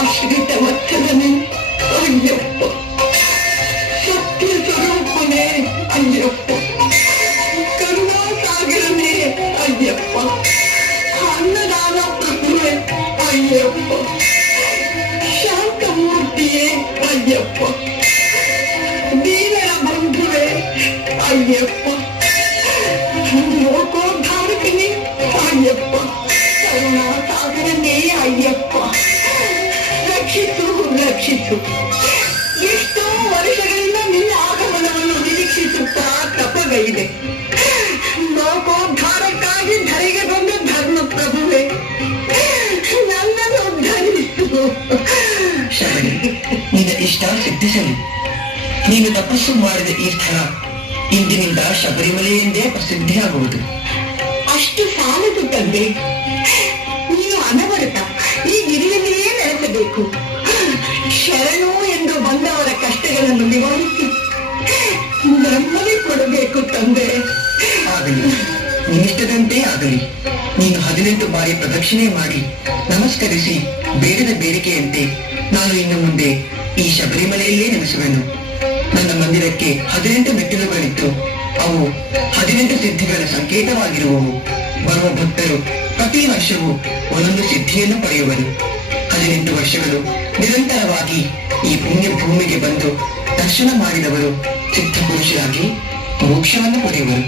ಆಶ್ರಿತ ವತ್ಸಲನೆ ಅಯ್ಯಪ್ಪ, ಸತ್ಯ ಸ್ವರೂಪನೇ ಅಯ್ಯಪ್ಪ, ಕರುಣಾಸಾಗರನೇ ಅಯ್ಯಪ್ಪ, ಅನ್ನದಾನ ಪ್ರಭುವೆ ಅಯ್ಯಪ್ಪ, ಶಾಂತಮೂರ್ತಿಯೇ ಅಯ್ಯಪ್ಪ, ದೀನರ ಬಂಧುವೆ ಅಯ್ಯಪ್ಪ, ಲೋಕೋದ್ಧಾರಕನೇ ಅಯ್ಯಪ್ಪ, ಕರುಣಾಸಾಗರನೇ ಅಯ್ಯಪ್ಪ, ರಕ್ಷಿಸು ರಕ್ಷಿಸು. ಎಷ್ಟೋ ವರ್ಷಗಳಿಂದ ನಿನ್ನ ಆಗಮನವನ್ನು ನಿರೀಕ್ಷಿಸುತ್ತಾ ತಪಗೈದೆ. ಲೋಕೋದ್ಧಾರಕ್ಕಾಗಿ ಧರೆಗೆ ಬಂದ ಧರ್ಮ ಪ್ರಭುವೆ, ನನ್ನನ್ನು ಉದ್ಧರಿಸು. ಶಬರಿ, ನಿನ್ನ ಇಷ್ಟ ಸಿದ್ಧಿಸಲಿ. ನೀನು ತಪಸ್ಸು ಮಾಡಿದ ಈ ಸ್ಥಳ ಇಂದಿನಿಂದ ಶಬರಿಮಲೆ ಎಂದೇ ಪ್ರಸಿದ್ಧಿಯಾಗುವುದು. ಅಷ್ಟು ಸಾಲದು ತಂದೆ. ನೀನು ಅನವರತ ಈ ಗಿರಿಯಲ್ಲಿಯೇ ನೆಲೆಸಬೇಕು. ಶರಣು ಎಂದು ಬಂದವರ ಕಷ್ಟಗಳನ್ನು ನಿವಾರಿಸಿ ನೆಮ್ಮದಿ ಕೊಡಬೇಕು ತಂದೆ. ಆಗಲಿ, ನಿನ್ನಿಷ್ಟದಂತೆ ಆಗಲಿ. ನೀನು 18 ಬಾರಿ ಪ್ರದಕ್ಷಿಣೆ ಮಾಡಿ ನಮಸ್ಕರಿಸಿ ಬೇಡದ ಬೇಡಿಕೆಯಂತೆ ನಾನು ಇನ್ನು ಮುಂದೆ ಈ ಶಬರಿಮಲೆಯಲ್ಲೇ ನೆಲೆಸುವೆನು. ನನ್ನ ಮಂದಿರಕ್ಕೆ 18 ಮೆಟ್ಟಿಲುಗಳಿದ್ದು ಅವು 18 ಸಿದ್ಧಿಗಳ ಸಂಕೇತವಾಗಿರುವವು. ಬರುವ ಭಕ್ತರು ಪ್ರತಿ ವರ್ಷವೂ ಒಂದೊಂದು ಸಿದ್ಧಿಯನ್ನು ಪಡೆಯುವರು. 18 ವರ್ಷಗಳು ನಿರಂತರವಾಗಿ ಈ ಪುಣ್ಯ ಭೂಮಿಗೆ ಬಂದು ದರ್ಶನ ಮಾಡಿದವರು ಸಿದ್ಧ ಪುರುಷರಾಗಿ ಮೋಕ್ಷವನ್ನು ಪಡೆಯುವರು.